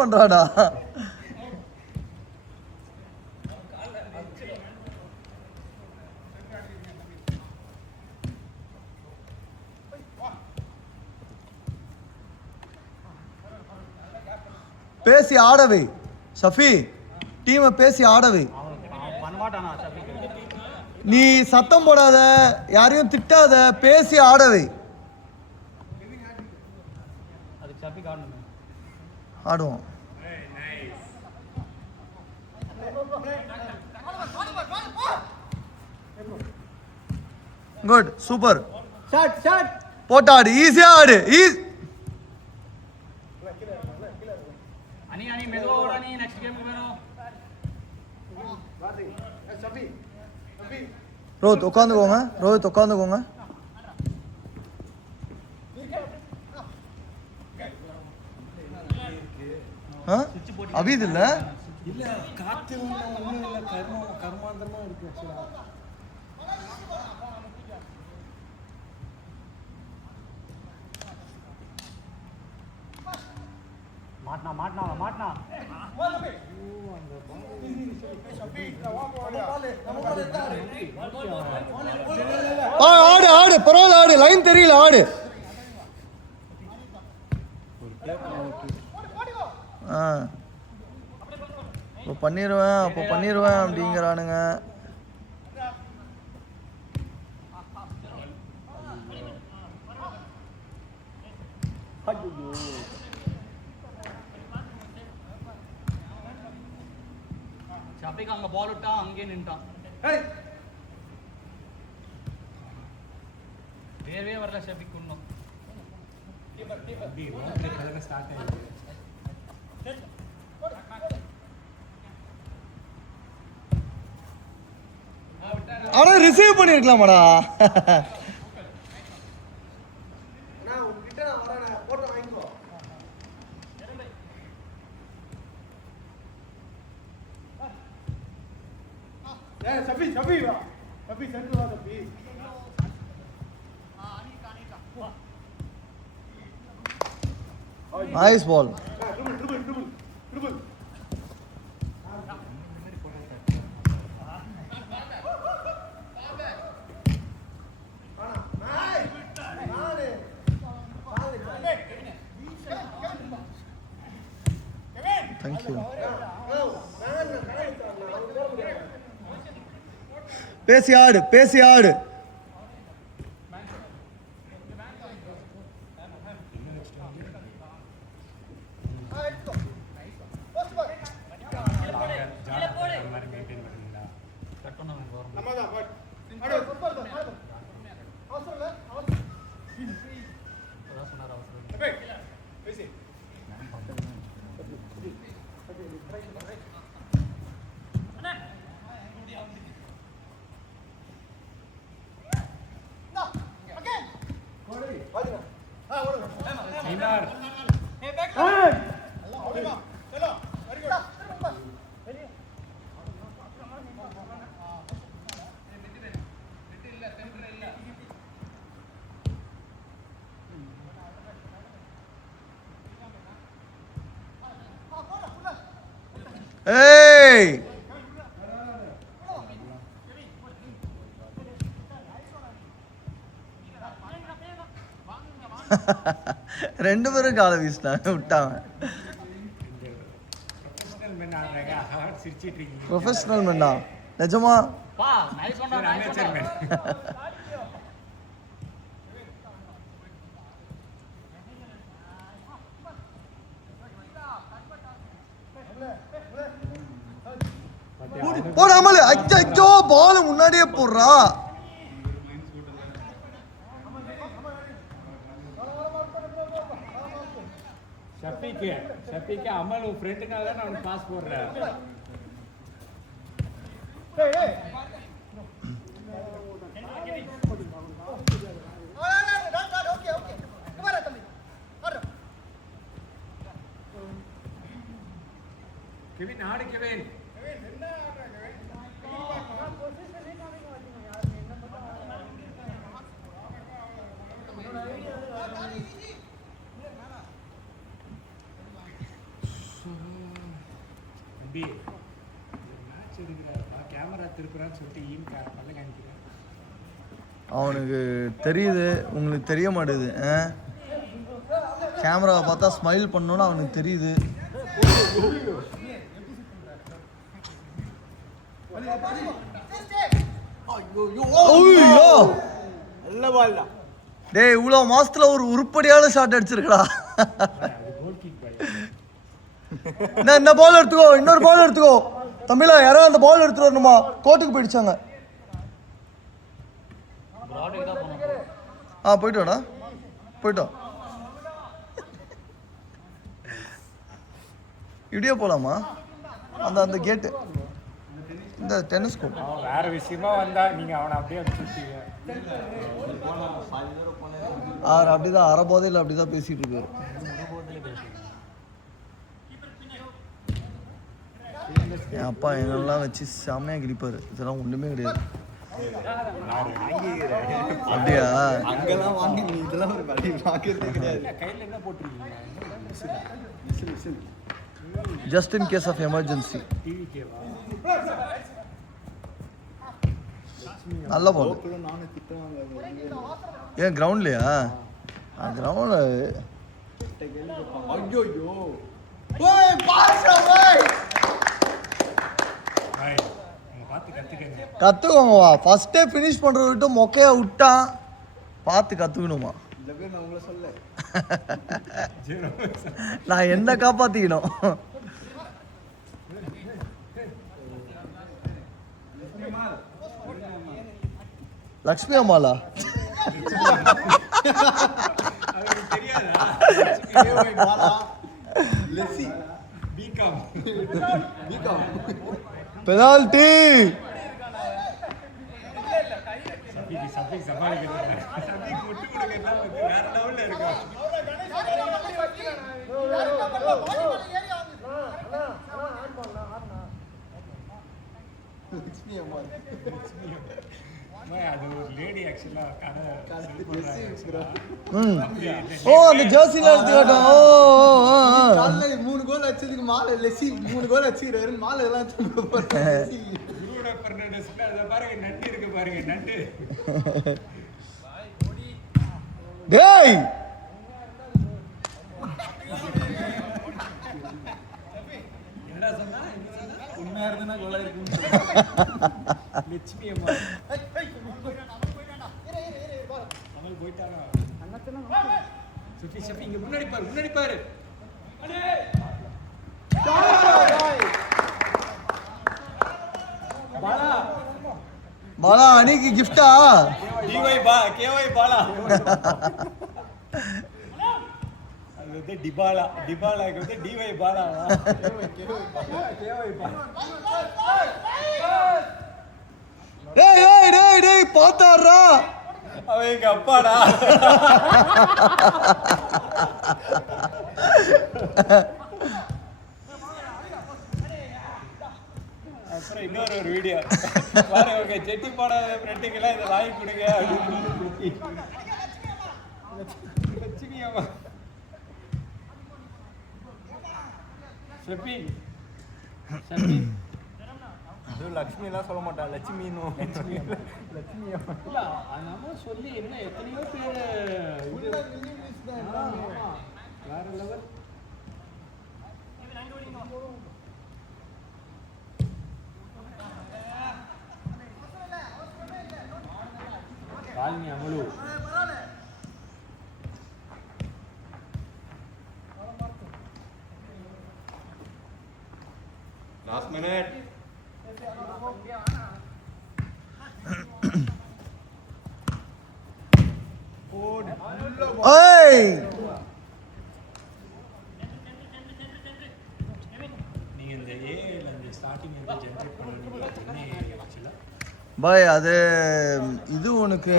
பண்றாடா. பேசி ஆடவை ஷஃபி, டீமை பேசி ஆடவை. நீ சத்தம் போடாத, யாரையும் திட்டாத, பேசி ஆடவை. ஆடுவோம். Good, super. போட்டாடு, ஈஸியா ஆடு. ரோஹித் உட்காந்துக்கோங்க, ரோஹித் உட்காந்துக்கோங்க. அபித் இல்ல காத்து ஒண்ணும் இல்ல, கர்மாந்திரமா இருக்கு. மாட்னா ஆடு ஆடு, பரவாயில்ல ஆடு, லைன் தெரியல ஆடு. இப்போ பண்ணிடுவேன் அப்படிங்கிறானுங்க. அங்க பால் விட்டா அங்கே நின்ட்டான். வேறவே வரல ஷபிக் இன்னும். ஆனா receive பண்ணிருக்கலாமாடா. Nice ball. Thank you. பேசி ஆடு. Hey! ரெண்டு பேரும் கால வீசினாங்க, விட்டாங்க. ப்ரொஃபஷனல் மென்னா நிஜமா. போடாமல் அச்சோ பால் முன்னாடியே போடுறா. ஷபிக்கு அமல் ஃப்ரெண்டுனால தான் நான் பாஸ் போடுறேன். கெவின் ஆடு, கெவின் தம்பி மேட்ச் எடுக்கிறார் கேமரா திருப்புறான்னு சொல்லிட்டு பல்ல காமிக்கிறேன். அவனுக்கு தெரியுது, உங்களுக்கு தெரிய மாட்டேது. கேமராவை பார்த்தா ஸ்மைல் பண்ணணும்னு அவனுக்கு தெரியுது. டேய் இவ்வளோ மாசத்துல ஒரு உருப்படியான ஷாட் அடிச்சிருக்கடா. என்ன பால் எடுத்துக்கோ, இன்னொரு பால் எடுத்துக்கோ. தமிழா யாரோ அந்த பால் எடுத்துட்டு வரணுமா? கோர்ட்டுக்கு போயிடுச்சாங்க. போயிட்டு வாடா, போயிட்டோம். இப்படியே போலாமா? அந்த கேட்டு இந்த டென்னிஸ் கோர்ட். வேற விஷயமா வந்தா நீங்க அவனை அப்படியே வச்சுட்டீங்க. அவர் அப்படிதான் அறபோதையில் அப்படிதான் பேசிட்டு இருக்காரு. என் அப்பா எங்கெல்லாம் வச்சு செம்மையா கிழிப்பாரு. இதெல்லாம் ஒண்ணுமே கிடையாது. அப்படியா? அங்கெல்லாம் வாங்கி நீ இதெல்லாம் ஒரு வழி வாங்குறதே கிடையாது. கையில என்ன போட்டுருக்கீங்க? Just in case of emergency. நல்ல பால். நானும் திட்டுவாங்க. ஏன் கிரவுண்ட்லையா? கிரவுண்ட். ஐயோ கத்துக்கோங்கவா. ஃபர்ஸ்டே ஃபினிஷ் பண்றத விட்டு மொக்கையா விட்டான். பார்த்து கத்துக்கணுமா? இந்த பேர் நான் உங்களை சொல்ல. நான் என்ன காப்பாத்திக்கணும்? லக்ஷ்மி அம்மாளா? பெனால்டி. அந்த ஜெர்சில எடுத்து காட்டும். காலைல 3 கோல் அடிச்சதுக்கு மாலை லெசி 3 கோல் அடிச்சிராரு. மாலை எல்லாம் தூக்க போறாரு. குருட பெர்னாண்டஸ்ல அத பாருங்க, நட்டு இருக்கு பாருங்க, நட்டு. டேய் என்னடா சொன்னா? உண்மையா இருந்தா கோல் இருக்கும். லட்சுமி அம்மா கமல் போயிட்டாரா? ஷஃபி இங்க முன்னாடி பாரு. பாலா அணிக்கு கிஃப்டா? கேஒய் பாலா. அது வந்து டிபாலாக்கு வந்து டிஒய் பாலாவா? கேஒய் பாலா. டேய் பாத்தாரா? அவன் எங்க அப்பாடா. அப்புறம் இன்னொரு வீடியோ பாருங்க, செட்டி போடாத ஃப்ரெண்டுக்கெல்லாம் இதை வாங்கி கொடுங்க அப்படின்னு. லட்சுமி அம்மா ஷெஃபி லட்சுமி எல்லாம் சொல்ல மாட்டா. லட்சுமி இல்ல நம்ம சொல்லி என்ன எத்தனையோ பேர் வேற level. Colony Amalu last minute. நீங்க இந்த ஏஐல இந்த ஸ்டார்டிங் வந்து ஜெனரேட் பண்ணுவீங்க ஆக்சுவலா பாய். அது இது உனக்கு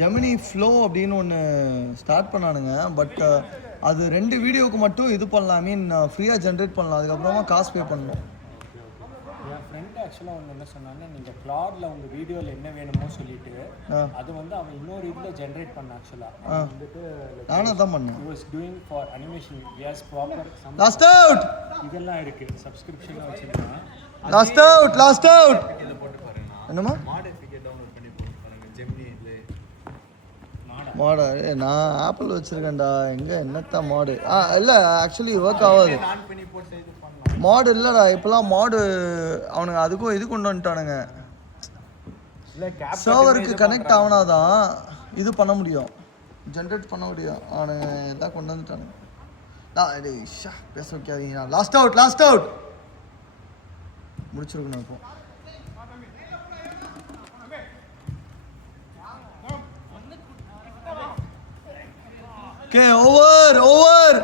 ஜெமினி ஃப்ளோ அப்படின்னு ஒன்று ஸ்டார்ட் பண்ணானுங்க. பட் அது 2 வீடியோவுக்கு மட்டும் இது பண்ணலாம். ஐ மீன் ஃப்ரீயாக ஜென்ரேட் பண்ணலாம். அதுக்கப்புறமா காசு பே பண்ணணும். என் ஃப்ரெண்ட் ஆக்சுவலாக ஒன்று என்ன சொன்னாங்க, நீங்கள் கிளாட்ல உங்கள் வீடியோவில் என்ன வேணுமோ சொல்லிட்டு அது வந்து அவன் இன்னொரு இதில் ஜென்ரேட் பண்ண. ஆக்சுவலாக வந்துட்டு நானும் தான் பண்ணேன். he was doing for animation. Yes, proper last out. இதெல்லாம் இருக்கு சப்ஸ்கிரிப்ஷன்ல வச்சிருக்கேன். லாஸ்ட் அவுட் என்னமா மாடா நான் ஆப்பிள் வச்சிருக்கேன்டா எங்க என்னத்த மாடு இல்லை ஆக்சுவலி ஒர்க் ஆகாது மாடு இல்லைடா இப்போலாம் மாடு அவனுங்க அதுக்கும் இது கொண்டு வந்துட்டானுங்க சர்வருக்கு கனெக்ட் ஆகினாதான் இது பண்ண முடியும் ஜென்ரேட் பண்ண முடியும் அவனுங்க எல்லாம் கொண்டு வந்துட்டானுங்க பேச வைக்காதீங்க லாஸ்ட் அவுட் முடிச்சிருக்கணும் இப்போ ஓவர்